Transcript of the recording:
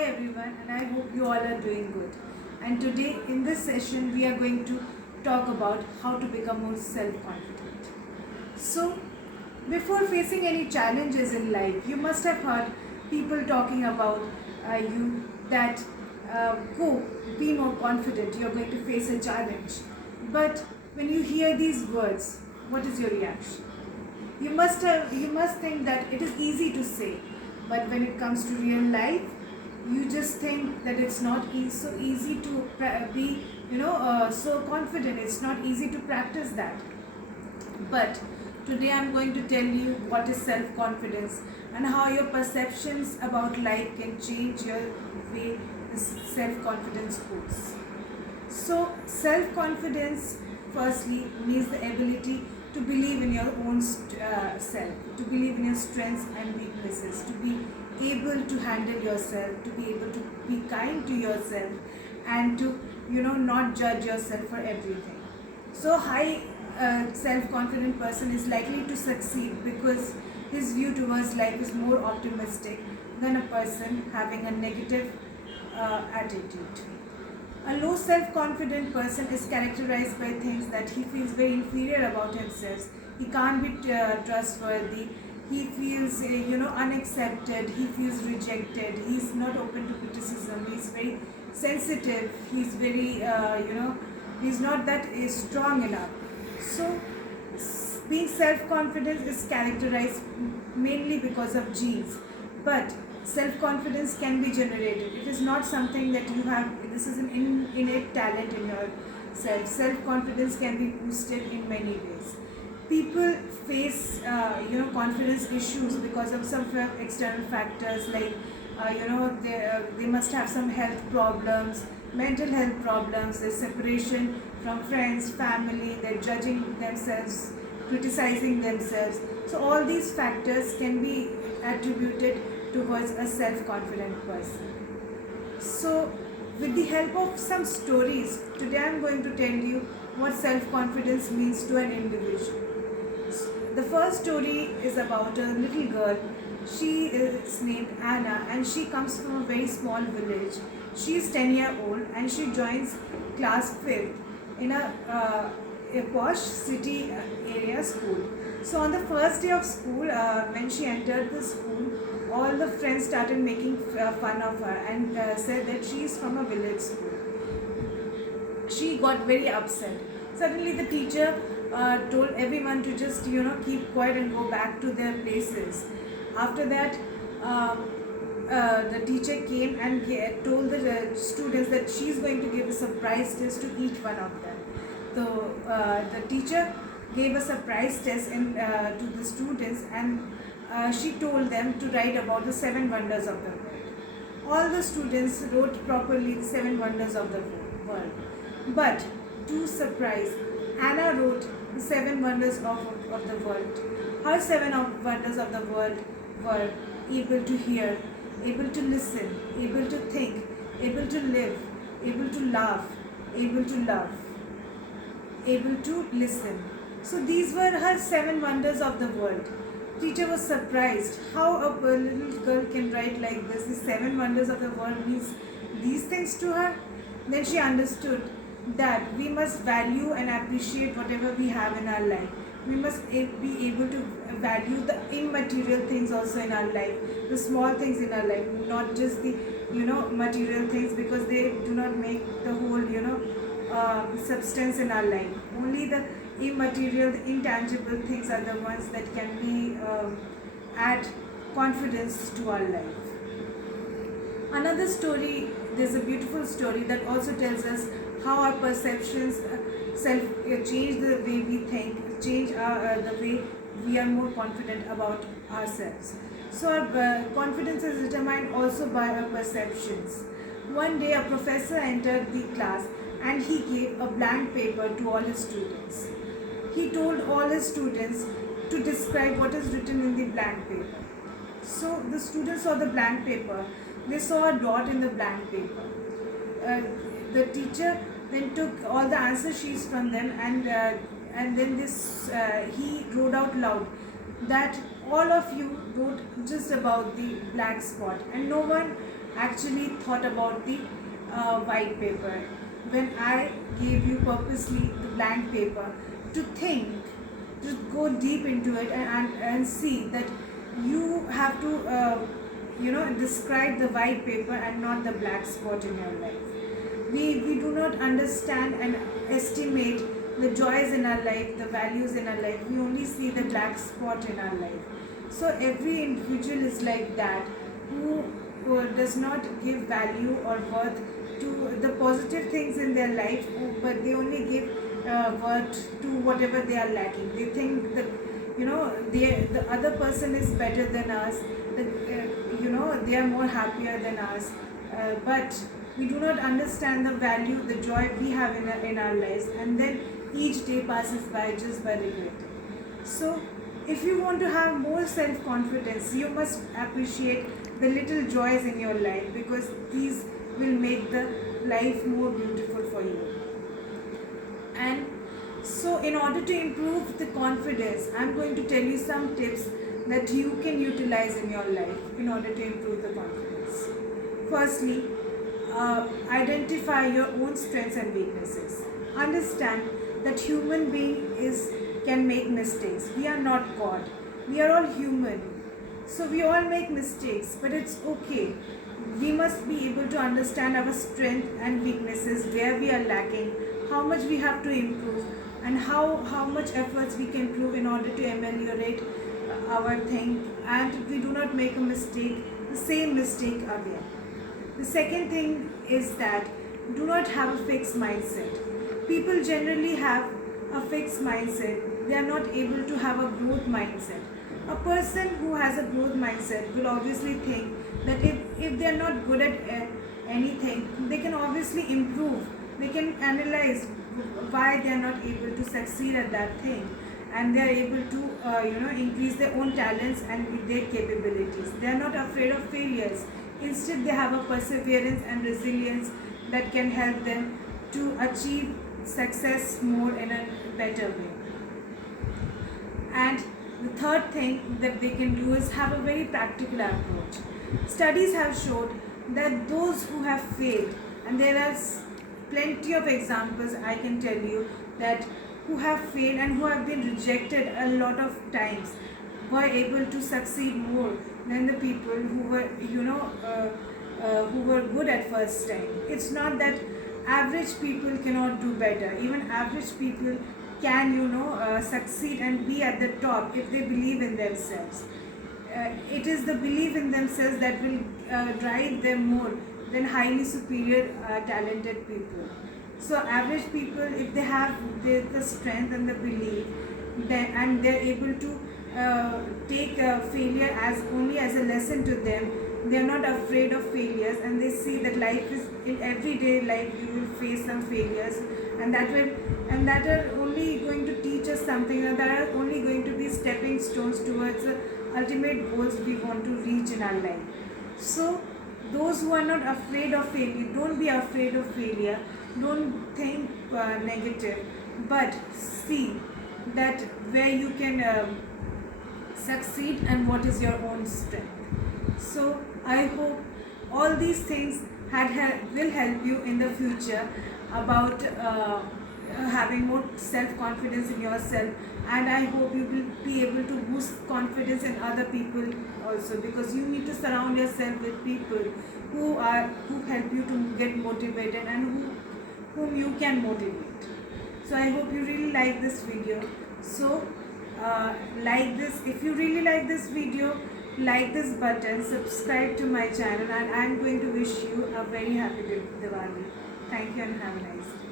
Hi everyone, and I hope you all are doing good. And today in this session, we are going to talk about how to become more self confident. So, before facing any challenges in life, you must have heard people talking about you that go be more confident, you're going to face a challenge. But when you hear these words, what is your reaction? You must think that it is easy to say, but when it comes to real life, you just think that it's not so easy to be so confident. It's not easy to practice that. But today I'm going to tell you what is self confidence and how your perceptions about life can change your way this self confidence goes. So, self confidence firstly means the ability to believe in your own self, to believe in your strengths and weaknesses, to be able to handle yourself, to be able to be kind to yourself, and to not judge yourself for everything. So, high self confident person is likely to succeed because his view towards life is more optimistic than a person having a negative attitude. A low self confident person is characterized by things that he feels very inferior about himself. He can't be trustworthy. He feels unaccepted. He feels rejected. He's not open to criticism. He's very sensitive. He's very he's not that strong enough. So being self confident is characterized mainly because of genes, but self confidence can be generated. It is not something that you have, this is an innate talent in yourself. Self confidence can be boosted in many ways. People face confidence issues because of some external factors like they must have some health problems, mental health problems, there's separation from friends, family, they're judging themselves, criticizing themselves. So all these factors can be attributed towards a self-confident person. So with the help of some stories, today I'm going to tell you what self-confidence means to an individual. The first story is about a little girl. She is named Anna and she comes from a very small village. She is 10-year old and she joins class 5th in a posh city area school. So on the first day of school, when she entered the school, all the friends started making fun of her and said that she is from a village school. She got very upset. Suddenly the teacher told everyone to just keep quiet and go back to their places. After that, the teacher came and told the students that she is going to give a surprise test to each one of them. So the teacher gave a surprise test to the students, and she told them to write about the 7 wonders of the world. All the students wrote properly the 7 wonders of the world. But to surprise, Anna wrote the 7 wonders of the world. Her wonders of the world were able to hear, able to listen, able to think, able to live, able to laugh, able to love, able to listen. So these were her 7 wonders of the world. Teacher was surprised how a little girl can write like this. The 7 wonders of the world means these things to her. Then she understood that we must value and appreciate whatever we have in our life. We must be able to value the immaterial things also in our life, the small things in our life, not just the material things, because they do not make the whole substance in our life. Only the immaterial, the intangible things are the ones that can be add confidence to our life. Another story, there's a beautiful story that also tells us how our perceptions change the way we think, change the way we are more confident about ourselves. So our confidence is determined also by our perceptions. One day a professor entered the class and he gave a blank paper to all his students. He told all his students to describe what is written in the blank paper. So the students saw the blank paper. They saw a dot in the blank paper. The teacher then took all the answer sheets from them and then he wrote out loud that all of you wrote just about the black spot and no one actually thought about the white paper, when I gave you purposely the blank paper to think, to go deep into it and see that you have to describe the white paper and not the black spot in your life. We do not understand and estimate the joys in our life, the values in our life. We only see the black spot in our life. So every individual is like that, who does not give value or worth to the positive things in their life, but they only give worth to whatever they are lacking. They think that the other person is better than us, that they are more happier than us, but we do not understand the value, the joy we have in our lives, and then each day passes by just by regret. So if you want to have more self-confidence, you must appreciate the little joys in your life, because these will make the life more beautiful for you. And so in order to improve the confidence, I'm going to tell you some tips that you can utilize in your life in order to improve the confidence. Firstly, identify your own strengths and weaknesses. Understand that human being can make mistakes. We are not God. We are all human. So we all make mistakes, but it's okay. We must be able to understand our strength and weaknesses, where we are lacking, how much we have to improve, and how much efforts we can prove in order to ameliorate our thing, and we do not make the same mistake again. The second thing is that do not have a fixed mindset. People generally have a fixed mindset. They are not able to have a growth mindset. A person who has a growth mindset will obviously think that if they are not good at anything, they can obviously improve. They can analyze why they are not able to succeed at that thing, and they are able to increase their own talents and their capabilities. They are not afraid of failures. Instead, they have a perseverance and resilience that can help them to achieve success more in a better way. And the third thing that they can do is have a very practical approach. Studies have showed that those who have failed, and there are plenty of examples I can tell you, that who have failed and who have been rejected a lot of times, were able to succeed more than the people who were who were good at first time. It's not that average people cannot do better. Even average people can succeed and be at the top if they believe in themselves. It is the belief in themselves that will drive them more than highly superior talented people. So average people, if they have the strength and the belief, and they're able to take failure as only as a lesson to them, they are not afraid of failures, and they see that life is, in everyday life you will face some failures, and that are only going to teach us something, and that are only going to be stepping stones towards the ultimate goals we want to reach in our life. So those who are not afraid of failure, don't be afraid of failure. Don't think negative, but see that where you can succeed and what is your own strength. So I hope all these things will help you in the future about having more self-confidence in yourself, and I hope you will be able to boost confidence in other people also, because you need to surround yourself with people who help you to get motivated, and whom you can motivate. So I hope you really like this video. So like this, if you really like this video, like this button, subscribe to my channel, and I'm going to wish you a very happy Diwali. Thank you and have a nice day.